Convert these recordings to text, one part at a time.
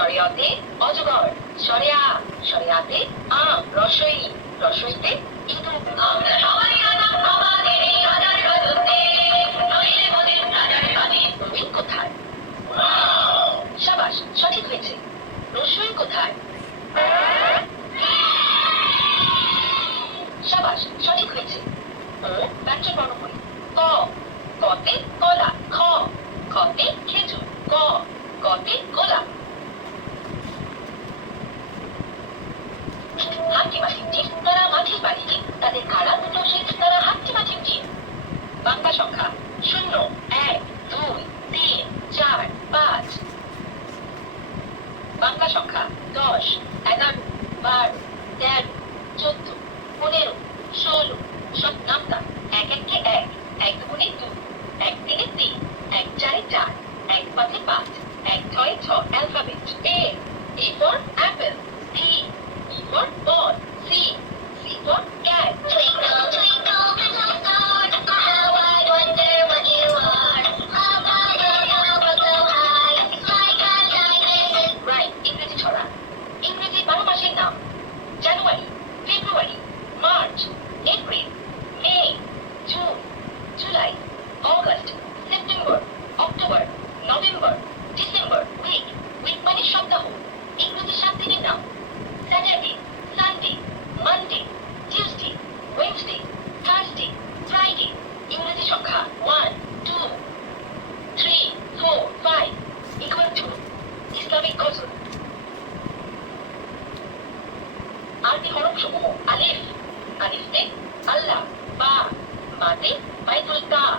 সরিয়াতে অজগর। সরিয়া, সরিয়াতে আম, রসই, রসইতে ইঁদুর। আমরা সবাই আনাম আমাদের এই আধার কাজতে নইলে মোদের রাজার কাজে নবীন কোথায়? সাবাস, সঠিক হয়েছে। রসই কোথায়? সাবাস, সঠিক হয়েছে। ও ব্যঞ্জন বর্ণগুলি ক, কতে কলা, খ, খতে খেজুর। Paglipat. Ecco il tuo alphabet. A. harfi huruf alif alifte Allah ba mate baitul ta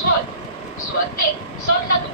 suat suatte sorlatu